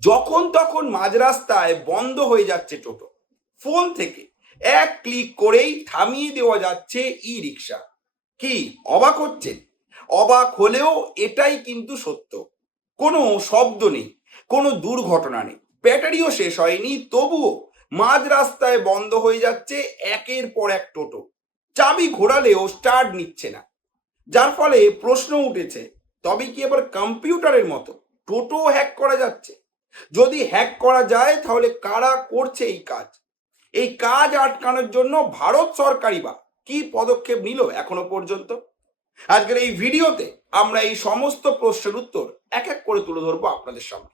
যখন তখন মাঝ রাস্তায় বন্ধ হয়ে যাচ্ছে টোটো। ফোন থেকে এক ক্লিক করেই থামিয়ে দেওয়া যাচ্ছে ই রিক্সা। কি অবাক হচ্ছেন? অবাক হলেও এটাই কিন্তু সত্য। কোনো শব্দ নেই, কোনো দুর্ঘটনা নেই, ব্যাটারিও শেষ হয়নি, তবুও মাঝ রাস্তায় বন্ধ হয়ে যাচ্ছে একের পর এক টোটো। চাবি ঘোরালেও স্টার্ট নিচ্ছে না। যার ফলে প্রশ্ন উঠেছে, তবে কি এবার কম্পিউটারের মতো টোটো হ্যাক করা যাচ্ছে? যদি হ্যাক করা যায় তাহলে কারা করছে এই কাজ? এই কাজ আটকানোর জন্য ভারত সরকারই বা কি পদক্ষেপ নিল এখনো পর্যন্ত? আজকের এই ভিডিওতে আমরা এই সমস্ত প্রশ্নের উত্তর এক এক করে তুলে ধরবো আপনাদের সামনে।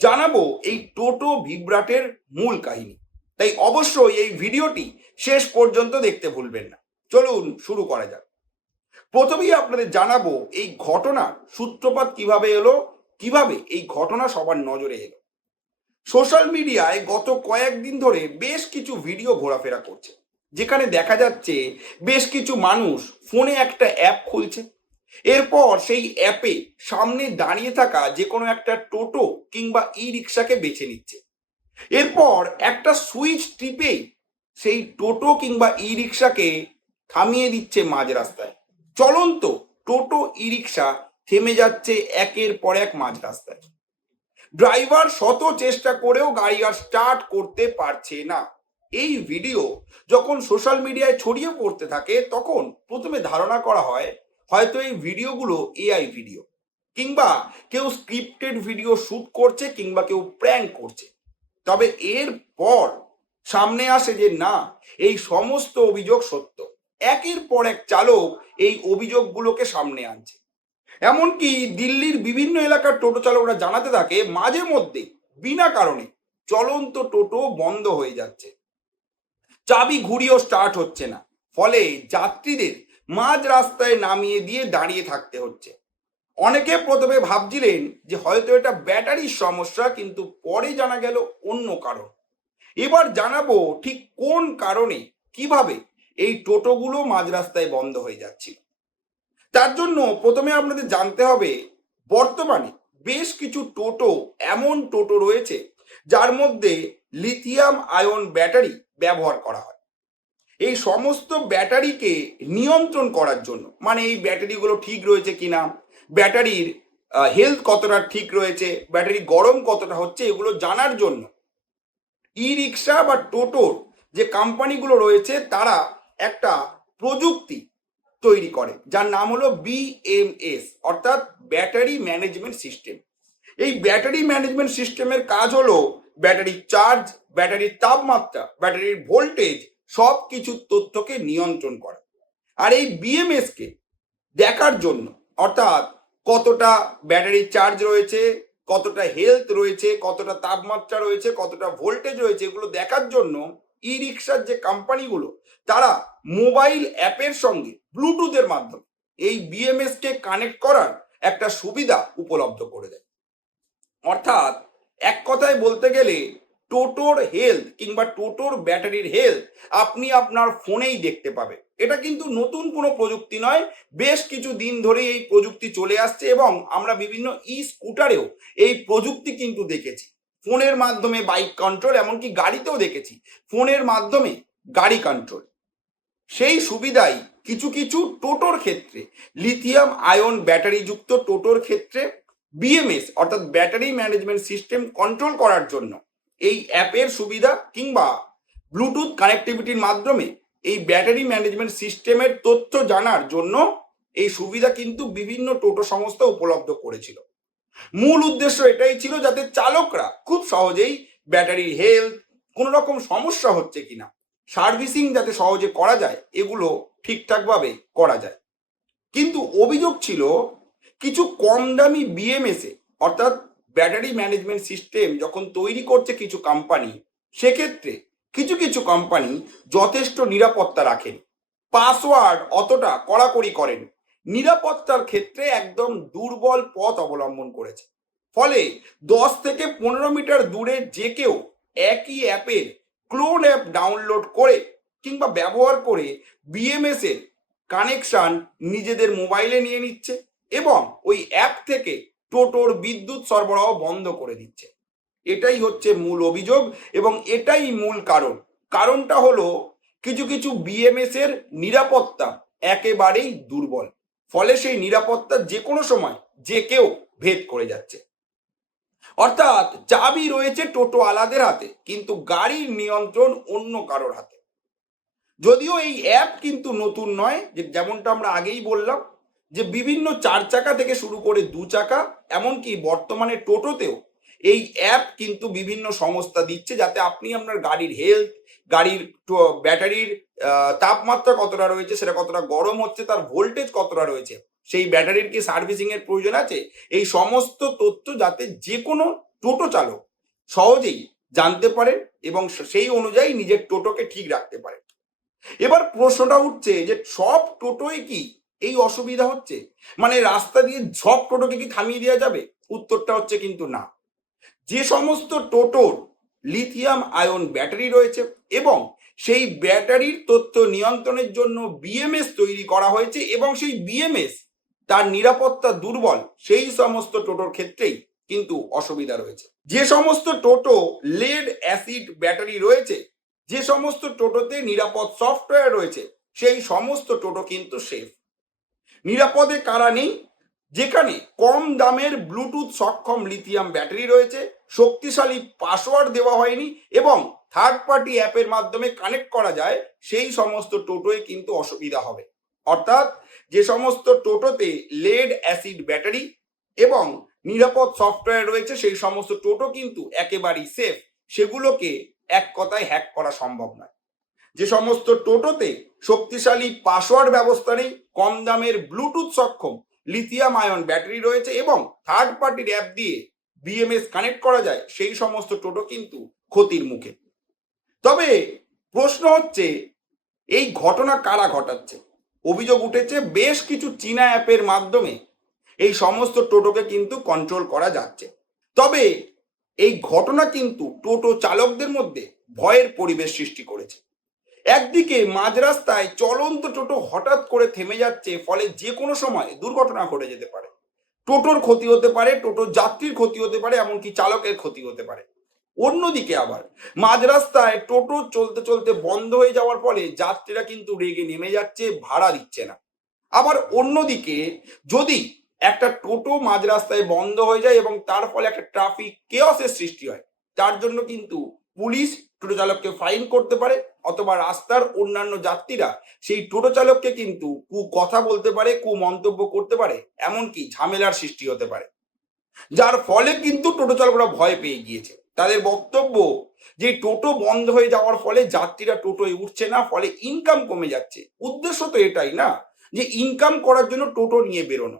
জানাবো এই টোটো ভিব্রাটের মূল কাহিনী। তাই অবশ্যই এই ভিডিওটি শেষ পর্যন্ত দেখতে ভুলবেন না। চলুন শুরু করা যাক। প্রথমেই আপনাদের জানাবো এই ঘটনার সূত্রপাত কিভাবে এলো, কিভাবে এই ঘটনা সবার নজরে এলো। সোশ্যাল মিডিয়ায় গত কয়েকদিন ধরে বেশ কিছু ভিডিও ঘোরাফেরা করছে, যেখানে দেখা যাচ্ছে বেশ কিছু মানুষ ফোনে একটা অ্যাপ খুলছে। এরপর সেই অ্যাপে সামনে দাঁড়িয়ে থাকা যে কোনো একটা টোটো কিংবা ই রিক্সাকে বেছে নিচ্ছে। এরপর একটা সুইচ টিপেই সেই টোটো কিংবা ই রিক্সাকে থামিয়ে দিচ্ছে মাঝ রাস্তায়। চলন্ত টোটো ই রিক্সা থেমে যাচ্ছে একের পর এক মাঝ রাস্তায়। ড্রাইভার শত চেষ্টা করেও গাড়ি আর স্টার্ট করতে পারছে না। এই ভিডিও যখন সোশ্যাল মিডিয়ায় ছড়িয়ে পড়তে থাকে তখন প্রথমে ধারণা করা হয় হয়তো এই ভিডিওগুলো এআই ভিডিও, কিংবা কেউ স্ক্রিপ্টেড ভিডিও শুট করছে, কিংবা কেউ প্র্যাঙ্ক করছে। তবে এর পর সামনে আসে যে না, এই সমস্ত অভিযোগ সত্য। একের পর এক চালক এই অভিযোগগুলোকে সামনে আনছে। এমনকি দিল্লির বিভিন্ন এলাকার টোটো চালকরা জানাতে থাকে মাঝে মধ্যে বিনা কারণে চলন্ত টোটো বন্ধ হয়ে যাচ্ছে, চাবি ঘুরিয়েও স্টার্ট হচ্ছে না, ফলে যাত্রীদের মাঝ রাস্তায় নামিয়ে দিয়ে দাঁড়িয়ে থাকতে হচ্ছে। অনেকে প্রথমে ভাবছিলেন যে হয়তো এটা ব্যাটারির সমস্যা, কিন্তু পরে জানা গেল অন্য কারণ। এবার জানাবো ঠিক কোন কারণে, কিভাবে এই টোটোগুলো মাঝ রাস্তায় বন্ধ হয়ে যাচ্ছিল। তার জন্য প্রথমে আপনাদের জানতে হবে, বর্তমানে বেশ কিছু টোটো, এমন টোটো রয়েছে যার মধ্যে লিথিয়াম আয়ন ব্যাটারি ব্যবহার করা হয়। এই সমস্ত ব্যাটারিকে নিয়ন্ত্রণ করার জন্য, মানে এই ব্যাটারিগুলো ঠিক রয়েছে কিনা, ব্যাটারির হেলথ কতটা ঠিক রয়েছে, ব্যাটারি গরম কতটা হচ্ছে, এগুলো জানার জন্য ই রিক্সা বা টোটোর যে কোম্পানিগুলো রয়েছে তারা একটা প্রযুক্তি তৈরি করে, যার নাম হলো বিএমএস, অর্থাৎ ব্যাটারি ম্যানেজমেন্ট সিস্টেম। এই ব্যাটারি ম্যানেজমেন্ট সিস্টেমের কাজ হলো ব্যাটারির চার্জ, ব্যাটারির তাপমাত্রা, ব্যাটারির ভোল্টেজ, সব কিছুর তথ্যকে নিয়ন্ত্রণ করা। আর এই বিএমএস কে দেখার জন্য, অর্থাৎ কতটা ব্যাটারির চার্জ রয়েছে, কতটা হেলথ রয়েছে, কতটা তাপমাত্রা রয়েছে, কতটা ভোল্টেজ রয়েছে, এগুলো দেখার জন্য ই রিক্সার যে কোম্পানিগুলো তারা মোবাইল অ্যাপের সঙ্গে ব্লুটুথের মাধ্যমে এই বিএমএস কে কানেক্ট করার একটা সুবিধা উপলব্ধ করে দেয়। অর্থাৎ এক কথায় বলতে গেলে টোটোর হেলথ কিংবা টোটোর ব্যাটারির হেলথ আপনি আপনার ফোনেই দেখতে পাবেন। এটা কিন্তু নতুন কোনো প্রযুক্তি নয়, বেশ কিছু দিন ধরে এই প্রযুক্তি চলে আসছে এবং আমরা বিভিন্ন ই স্কুটারেও এই প্রযুক্তি কিন্তু দেখেছি। ফোনের মাধ্যমে বাইক কন্ট্রোল, এমনকি গাড়িতেও দেখেছি ফোনের মাধ্যমে গাড়ি কন্ট্রোল। সেই সুবিধাই কিছু কিছু টোটোর ক্ষেত্রে, লিথিয়াম আয়ন ব্যাটারি যুক্ত টোটোর ক্ষেত্রে বিএমএস অর্থাৎ ব্যাটারি ম্যানেজমেন্ট সিস্টেম কন্ট্রোল করার জন্য এই অ্যাপের সুবিধা, কিংবা ব্লুটুথ কানেক্টিভিটির মাধ্যমে এই ব্যাটারি ম্যানেজমেন্ট সিস্টেমের তথ্য জানার জন্য এই সুবিধা কিন্তু বিভিন্ন টোটো সংস্থা উপলব্ধ করেছিল। মূল উদ্দেশ্য এটাই ছিল যাতে চালকরা খুব সহজেই ব্যাটারির হেলথ, কোনো রকম সমস্যা হচ্ছে কিনা, সার্ভিসিং যাতে সহজে করা যায়, এগুলো ঠিকঠাকভাবে করা যায়। কিন্তু অভিযোগ ছিল কিছু কম দামি বিএমএস এ, অর্থাৎ ব্যাটারি ম্যানেজমেন্ট সিস্টেম যখন তৈরি করছে কিছু কোম্পানি, সেক্ষেত্রে কিছু কিছু কোম্পানি যথেষ্ট নিরাপত্তা রাখেন, পাসওয়ার্ড অতটা কড়াকড়ি করেন, নিরাপত্তার ক্ষেত্রে একদম দুর্বল পথ অবলম্বন করেছে। ফলে 10 থেকে 15 মিটার দূরে যে কেউ একই অ্যাপের ক্লোন অ্যাপ ডাউনলোড করে কিংবা ব্যবহার করে বিএমএস এর কানেকশন নিজেদের মোবাইলে নিয়ে নিচ্ছে এবং ওই অ্যাপ থেকে টোটোর বিদ্যুৎ সরবরাহ বন্ধ করে দিচ্ছে। এটাই হচ্ছে মূল অভিযোগ এবং এটাই মূল কারণ। কারণটা হলো কিছু কিছু বিএমএস এর নিরাপত্তা একেবারেই দুর্বল, ফলে সেই নিরাপত্তা যে কোনো সময় যে কেউ ভেদ করে যাচ্ছে। অর্থাৎ চাবি রয়েছে টোটো আলাদের হাতে, কিন্তু গাড়ির নিয়ন্ত্রণ অন্য কারোর হাতে। যদিও এই অ্যাপ কিন্তু নতুন নয়, যে যেমনটা আমরা আগেই বললাম যে বিভিন্ন 4 চাকা থেকে শুরু করে 2 চাকা, এমনকি বর্তমানে টোটোতেও এই অ্যাপ কিন্তু বিভিন্ন সংস্থা দিচ্ছে, যাতে আপনি আপনার গাড়ির হেলথ, গাড়ির ব্যাটারির তাপমাত্রা কতটা রয়েছে, সেটা কতটা গরম হচ্ছে, তার ভোল্টেজ কতটা রয়েছে, সেই ব্যাটারির কি সার্ভিসিং এর প্রয়োজন আছে, এই সমস্ত তথ্য যাতে যে কোনো টোটো চালক সহজেই জানতে পারেন এবং সেই অনুযায়ী নিজের টোটোকে ঠিক রাখতে পারেন। এবার প্রশ্নটা উঠছে যে সব টোটোই কি এই অসুবিধা হচ্ছে, মানে রাস্তা দিয়ে সব টোটোকে কি থামিয়ে দেওয়া যাবে? উত্তরটা হচ্ছে কিন্তু না। যে সমস্ত টোটোর লিথিয়াম আয়ন ব্যাটারি রয়েছে এবং সেই ব্যাটারির তথ্য নিয়ন্ত্রণের জন্য বিএমএস তৈরি করা হয়েছে এবং সেই বিএমএস তার নিরাপত্তা দুর্বল, সেই সমস্ত টোটোর ক্ষেত্রেই কিন্তু অসুবিধা রয়েছে। যে সমস্ত টোটো লেড অ্যাসিড ব্যাটারি রয়েছে, যে সমস্ত টোটোতে নিরাপদ সফটওয়্যার রয়েছে, সেই সমস্ত টোটো কিন্তু সেফ। নিরাপদে কারা নেই? যেখানে কম দামের ব্লুটুথ সক্ষম লিথিয়াম ব্যাটারি রয়েছে, শক্তিশালী পাসওয়ার্ড দেওয়া হয়নি এবং থার্ড পার্টি অ্যাপের মাধ্যমে কানেক্ট করা যায়, সেই সমস্ত টোটোয় কিন্তু অসুবিধা হবে। অর্থাৎ যে সমস্ত টোটোতে লেড অ্যাসিড ব্যাটারি এবং নিরাপদ সফটওয়্যার রয়েছে, সেই সমস্ত টোটো কিন্তু একেবারেই সেফ, সেগুলোকে এক কথায় হ্যাক করা সম্ভব নয়। যে সমস্ত টোটোতে শক্তিশালী পাসওয়ার্ড ব্যবস্থা নেই, কম দামের ব্লুটুথ সক্ষম লিথিয়াম আয়ন ব্যাটারি রয়েছে এবং থার্ড পার্টির অ্যাপ দিয়ে বিএমএস কানেক্ট করা যায়, সেই সমস্ত টোটো কিন্তু ক্ষতির মুখে। তবে প্রশ্ন হচ্ছে এই ঘটনা কারা ঘটাচ্ছে? অভিযোগ উঠেছে বেশ কিছু চীনা অ্যাপের মাধ্যমে এই সমস্ত টোটোকে কিন্তু কন্ট্রোল করা যাচ্ছে। তবে এই ঘটনা কিন্তু টোটো চালকদের মধ্যে ভয়ের পরিবেশ সৃষ্টি করেছে। একদিকে মাঝ রাস্তায় চলন্ত টোটো হঠাৎ করে থেমে যাচ্ছে, ফলে যে কোনো সময় দুর্ঘটনা ঘটে যেতে পারে, টোটোর ক্ষতি হতে পারে, টোটোর যাত্রীর ক্ষতি হতে পারে, এমনকি চালকের ক্ষতি হতে পারে। অন্যদিকে আবার মাঝ রাস্তায় টোটো চলতে চলতে বন্ধ হয়ে যাওয়ার ফলে যাত্রীরা কিন্তু রেগে নেমে যাচ্ছে, ভাড়া দিচ্ছে না। আবার অন্যদিকে যদি একটা টোটো মাঝ রাস্তায় বন্ধ হয়ে যায় এবং তার ফলে একটা ট্রাফিক কেওসের সৃষ্টি হয়, তার জন্য কিন্তু পুলিশ টোটো চালককে ফাইন করতে পারে, অথবা রাস্তার অন্যান্য যাত্রীরা সেই টোটো চালককে কিন্তু কথা বলতে পারে, মন্তব্য করতে পারে, এমনকি ঝামেলার সৃষ্টি হতে পারে। যার ফলে কিন্তু টোটো চালকরা ভয় পেয়ে গিয়েছে। তাদের বক্তব্য যে টোটো বন্ধ হয়ে যাওয়ার ফলে যাত্রীরা টোটোয় উঠছে না, ফলে ইনকাম কমে যাচ্ছে। উদ্দেশ্য তো এটাই না যে ইনকাম করার জন্য টোটো নিয়ে বেরোনো,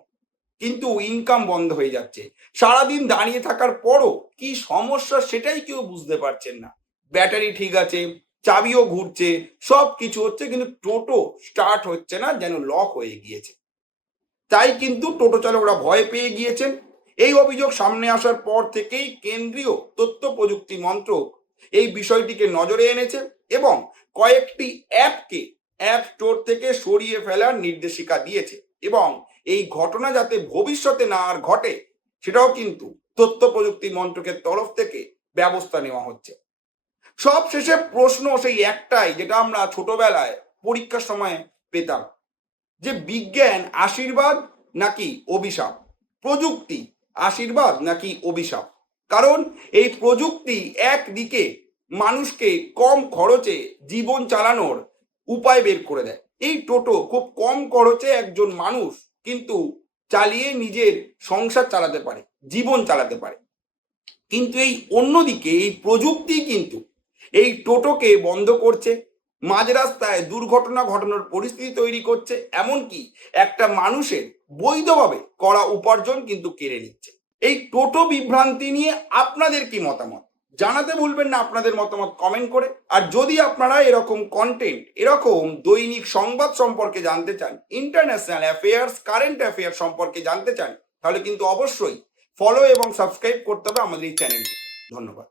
কিন্তু ইনকাম বন্ধ হয়ে যাচ্ছে। সারাদিন দাঁড়িয়ে থাকার পরও কি সমস্যা সেটাই কেউ বুঝতে পারছেন না। ব্যাটারি ঠিক আছে, চাবিও ঘুরছে, সব কিছু হচ্ছে, কিন্তু টোটো স্টার্ট হচ্ছে না, যেন লক হয়ে গিয়েছে। তাই কিন্তু টোটো চালকরা ভয় পেয়ে গিয়েছেন। এই অভিযোগ সামনে আসার পর থেকেই কেন্দ্রীয় তথ্য প্রযুক্তি মন্ত্রক এই বিষয়টিকে নজরে এনেছে এবং কয়েকটি অ্যাপকে অ্যাপ স্টোর থেকে সরিয়ে ফেলার নির্দেশিকা দিয়েছে এবং এই ঘটনা যাতে ভবিষ্যতে না আর ঘটে, সেটাও কিন্তু তথ্য প্রযুক্তি মন্ত্রকের তরফ থেকে ব্যবস্থা নেওয়া হচ্ছে। সব শেষে প্রশ্ন সেই একটাই, যেটা আমরা ছোটবেলায় পরীক্ষার সময় পেতাম, যে বিজ্ঞান আশীর্বাদ নাকি অভিশাপ, প্রযুক্তি আশীর্বাদ নাকি অভিশাপ? কারণ এই প্রযুক্তি একদিকে মানুষকে কম খরচে জীবন চালানোর উপায় বের করে দেয়। এই টোটো খুব কম খরচে একজন মানুষ কিন্তু চালিয়ে নিজের সংসার চালাতে পারে, জীবন চালাতে পারে। কিন্তু এই অন্যদিকে এই প্রযুক্তি কিন্তু এই টোটোকে বন্ধ করছে, মাঝ রাস্তায় দুর্ঘটনা ঘটানোর পরিস্থিতি তৈরি করছে, এমনকি একটা মানুষের বৈধভাবে করা উপার্জন কিন্তু কেড়ে নিচ্ছে। এই টোটো বিভ্রান্তি নিয়ে আপনাদের কি মতামত জানাতে ভুলবেন না আপনাদের মতামত কমেন্ট করে। আর যদি আপনারা এরকম কন্টেন্ট, এরকম দৈনিক সংবাদ সম্পর্কে জানতে চান, ইন্টারন্যাশনাল অ্যাফেয়ার্স, কারেন্ট অ্যাফেয়ার্স সম্পর্কে জানতে চান, তাহলে কিন্তু অবশ্যই ফলো এবং সাবস্ক্রাইব করতে হবে আমাদের এই চ্যানেলটি। ধন্যবাদ।